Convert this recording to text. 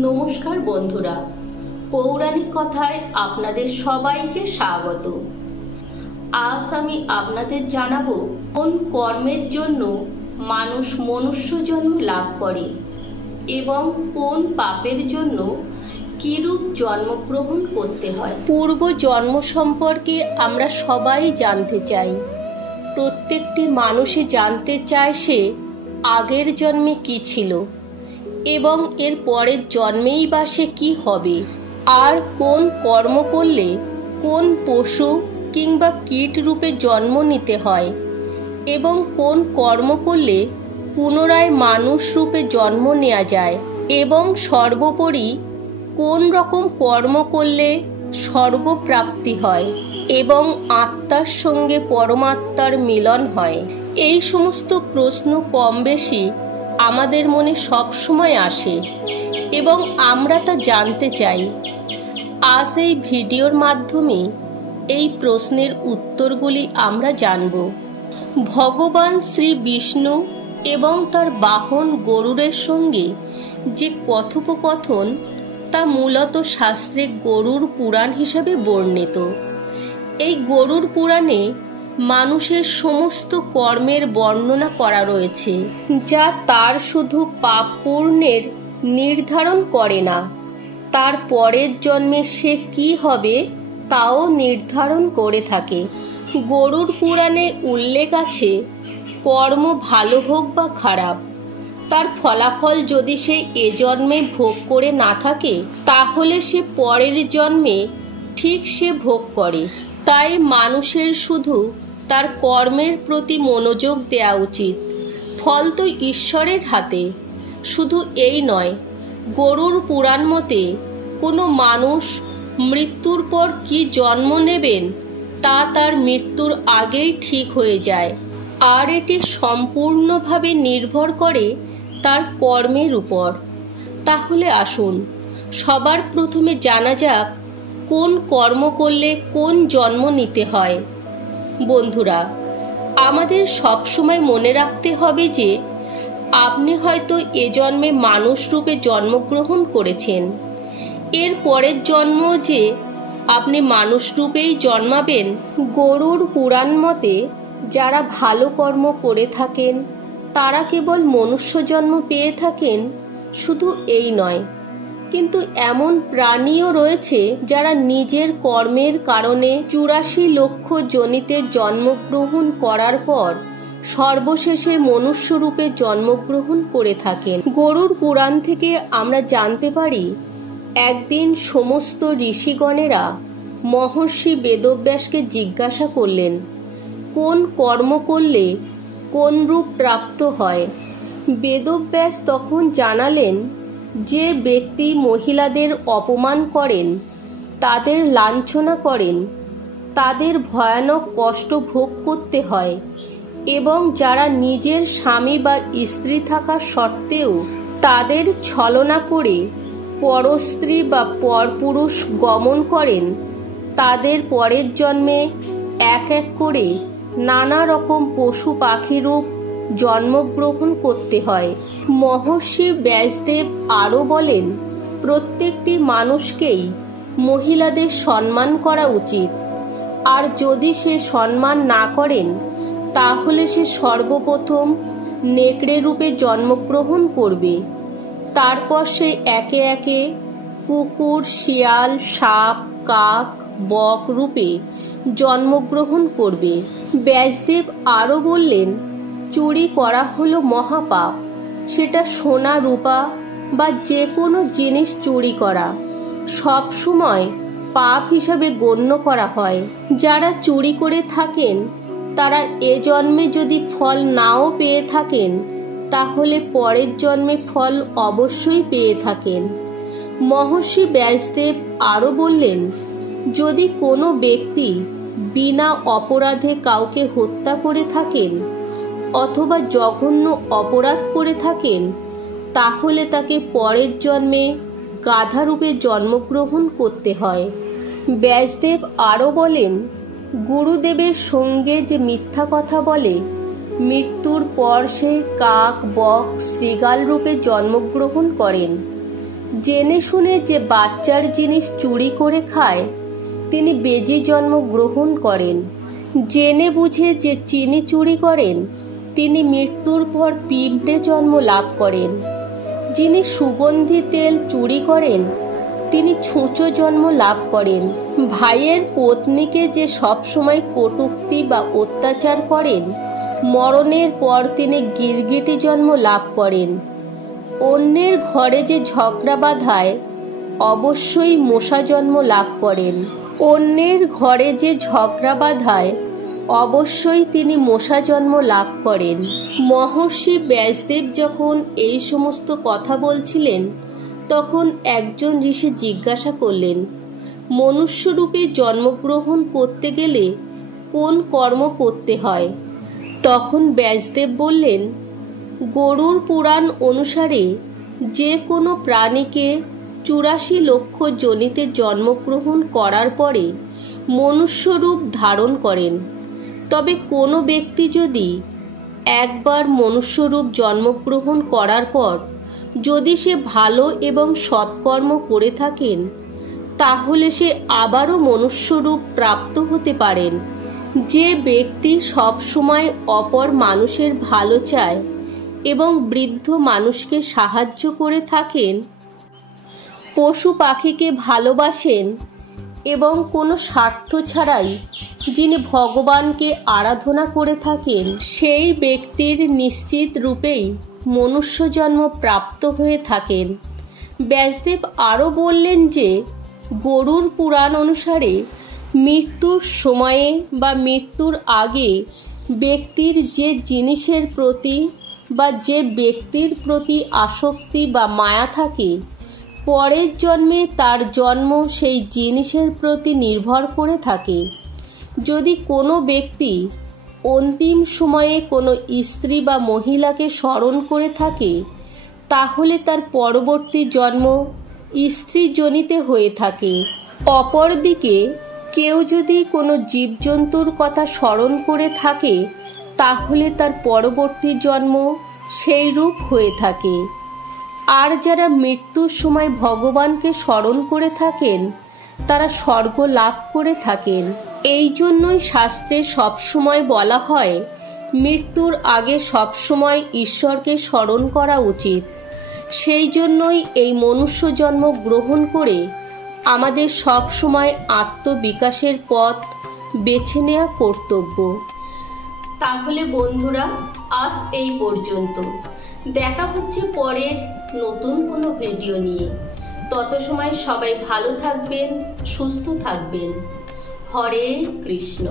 নমস্কার বন্ধুরা, পৌরাণিক কথায় আপনাদের সবাইকে স্বাগত। আজ আমি আপনাদের জানাবো কোন কর্মের জন্য মানুষ মনুষ্য জন্ম লাভ করে এবং কোন পাপের জন্য কিরূপ জন্মগ্রহণ করতে হয়। পূর্ব জন্ম সম্পর্কে আমরা সবাই জানতে চাই। প্রত্যেকটি মানুষই জানতে চায় সে আগের জন্মে কি ছিল এবং এর পরের জন্মেই বা সে কি হবে, আর কোন কর্ম করলে কোন পশু কিংবা কীট রূপে জন্ম নিতে হয় এবং কোন কর্ম করলে পুনরায় মানুষ রূপে জন্ম নেওয়া যায়, এবং সর্বোপরি কোন রকম কর্ম করলে স্বর্গপ্রাপ্তি হয় এবং আত্মার সঙ্গে পরমাত্মার মিলন হয়। এই সমস্ত প্রশ্ন কম বেশি আমাদের মনে সবসময় আসে এবং আমরা তা জানতে চাই। আজ এই ভিডিওর মাধ্যমে এই প্রশ্নের উত্তরগুলি আমরা জানব। ভগবান শ্রী বিষ্ণু এবং তার বাহন গরুড়ের সঙ্গে যে কথোপকথন তা মূলত শাস্ত্রে গরুড় পুরাণ হিসাবে বর্ণিত। এই গরুড় পুরাণে মানুষের সমস্ত কর্মের বর্ণনা করা রয়েছে, যা তার শুধু পাপ পূর্ণের নির্ধারণ করে না, তার পরের জন্মে সে কি হবে তাও নির্ধারণ করে থাকে। গরুড় পুরাণে উল্লেখ আছে, কর্ম ভালো হোক বা খারাপ, তার ফলাফল যদি সে এ জন্মে ভোগ করে না থাকে তাহলে সে পরের জন্মে ঠিক সে ভোগ করে। তাই মানুষের শুধু তার কর্মের প্রতি মনোযোগ দেওয়া উচিত। ফল তো ঈশ্বরের হাতে। শুধু এই নয়, গরুড় পুরাণ মতে কোনো মানুষ মৃত্যুর পর কি জন্ম নেবেন তা তার মৃত্যুর আগেই ঠিক হয়ে যায়, আর এটি সম্পূর্ণভাবে নির্ভর করে তার কর্মের উপর। তাহলে আসুন সবার প্রথমে জানা যাক কোন কর্ম করলে কোন জন্ম নিতে হয়। বন্ধুরা, আমাদের সবসময় মনে রাখতে হবে যে আপনি হয়তো এ জন্মে মানুষ রূপে জন্মগ্রহণ করেছেন, এর পরের জন্ম যে আপনি মানুষ রূপেই জন্মাবেন। গরুড় পুরাণ মতে যারা ভালো কর্ম করে থাকেন তারা কেবল মনুষ্য জন্ম পেয়ে থাকেন, শুধু এই নয়, কিন্তু এমন প্রাণীও রয়েছে যারা নিজের কর্মের কারণে 84 লক্ষ যোনিতে জন্মগ্রহণ করার পর সর্বশেষে মনুষ্য রূপে জন্মগ্রহণ করে থাকেন। গরুড় পুরাণ থেকে আমরা জানতে পারি, একদিন সমস্ত ঋষিগণেরা মহর্ষি বেদব্যাসকে জিজ্ঞাসা করলেন, কোন কর্ম করলে কোন রূপ প্রাপ্ত হয়। বেদব্যাস তখন জানালেন, যে ব্যক্তি মহিলাদের অপমান করেন, তাদের লাঞ্ছনা করেন, তাদের ভয়ানক কষ্ট ভোগ করতে হয়, এবং যারা নিজের স্বামী বা স্ত্রী থাকা সত্ত্বেও তাদের ছলনা করে পরস্ত্রী বা পরপুরুষ গমন করেন, তাদের পরের জন্মে এক এক করে নানা রকম পশু পাখি রূপ জন্মগ্রহণ করতে হয়। মহর্ষি ব্যাসদেব আরও বলেন, প্রত্যেকটি মানুষকেই মহিলাদের সম্মান করা উচিত, আর যদি সে সম্মান না করেন তাহলে সে সর্বপ্রথম নেকড়ে রূপে জন্মগ্রহণ করবে, তারপর সে একে একে কুকুর, শিয়াল, সাপ, কাক, বক রূপে জন্মগ্রহণ করবে। ব্যাসদেব আরও বললেন, চুরি করা হলো মহাপাপ। সেটা সোনা, রূপা বা যে কোনো জিনিস চুরি করা সব সময় পাপ হিসাবে গণ্য করা হয়। যারা চুরি করে থাকেন তারা এ জন্মে যদি ফল নাও পেয়ে থাকেন তাহলে পরের জন্মে ফল অবশ্যই পেয়ে থাকেন। মহর্ষি ব্যাসদেব আরও বললেন, যদি কোনো ব্যক্তি বিনা অপরাধে কাউকে হত্যা করে থাকেন অথবা জঘন্য অপরাধ করে থাকেন তাহলে তাকে পরের জন্মে গাধারূপে জন্মগ্রহণ করতে হয়। ব্যাসদেব আরও বলেন, গুরুদেবের সঙ্গে যে মিথ্যা কথা বলে মৃত্যুর পর সে কাক, বক, শৃগাল রূপে জন্মগ্রহণ করেন। জেনে শুনে যে বাচ্চার জিনিস চুরি করে খায় তিনি বেজি জন্ম গ্রহণ করেন। জেনে বুঝে যে চিনি চুরি করেন তিনি মৃত্যুর পর পিঁপড়ে জন্ম লাভ করেন। যিনি সুগন্ধি তেল চুরি করেন তিনি ছুঁচো জন্ম লাভ করেন। ভাইয়ের পত্নীকে যে সবসময় কটূক্তি বা অত্যাচার করেন মরণের পর তিনি গিরগিটি জন্ম লাভ করেন। অন্যের ঘরে যে ঝগড়া বাঁধায় অবশ্যই মশা জন্ম লাভ করেন। অন্যের ঘরে যে ঝগড়া বাঁধায় অবশ্যই তিনি মশা জন্ম লাভ করেন। মহর্ষি ব্যাসদেব যখন এই সমস্ত কথা বলছিলেন তখন একজন ঋষি জিজ্ঞাসা করলেন, মনুষ্যরূপে জন্মগ্রহণ করতে গেলে কোন কর্ম করতে হয়? তখন ব্যাসদেব বললেন, গরুড় পুরাণ অনুসারে যে কোনো প্রাণীকে 84 লক্ষ যোনিতে জন্মগ্রহণ করার পরে মনুষ্যরূপ ধারণ করেন। তবে কোনো ব্যক্তি যদি একবার মনুষ্যরূপ জন্মগ্রহণ করার পর যদি সে ভালো এবং সৎকর্ম করে থাকেন তাহলে সে আবারও মনুষ্যরূপ প্রাপ্ত হতে পারেন। যে ব্যক্তি সব সময় অপর মানুষের ভালো চায় এবং বৃদ্ধ মানুষকে সাহায্য করে থাকেন, পশু পাখিকে ভালোবাসেন এবং কোনো স্বার্থ ছাড়াই যিনি ভগবানকে আরাধনা করে থাকেন সেই ব্যক্তির নিশ্চিত রূপেই মনুষ্য জন্ম প্রাপ্ত হয়ে থাকেন। ব্যাসদেব আরও বললেন যে গরুড় পুরাণ অনুসারে মৃত্যুর সময়ে বা মৃত্যুর আগে ব্যক্তির যে জিনিসের প্রতি বা যে ব্যক্তির প্রতি আসক্তি বা মায়া থাকে পরের জন্মে তার জন্ম সেই জিনিসের প্রতি নির্ভর করে থাকে। যদি কোনো ব্যক্তি অন্তিম সময়ে কোনো স্ত্রী বা মহিলাকে স্মরণ করে থাকে তাহলে তার পরবর্তী জন্ম স্ত্রীজনিতে হয়ে থাকে। অপরদিকে কেউ যদি কোনো জীবজন্তুর কথা স্মরণ করে থাকে তাহলে তার পরবর্তী জন্ম সেই রূপ হয়ে থাকে। আর যারা মৃত্যুর সময় ভগবানকে স্মরণ করে থাকেন তারা স্বর্গ লাভ করে থাকেন। এই জন্যই শাস্ত্রে সবসময় বলা হয় মৃত্যুর আগে সবসময় ঈশ্বরকে স্মরণ করা উচিত। সেই জন্যই এই মনুষ্য জন্ম গ্রহণ করে আমাদের সবসময় আত্মবিকাশের পথ বেছে নেওয়া কর্তব্য। তাহলে বন্ধুরা আজ এই পর্যন্ত। দেখা হচ্ছে পরের নতুন কোনো ভিডিও নিয়ে। তত সময় সবাই ভালো থাকবেন, সুস্থ থাকবেন। হরে কৃষ্ণ।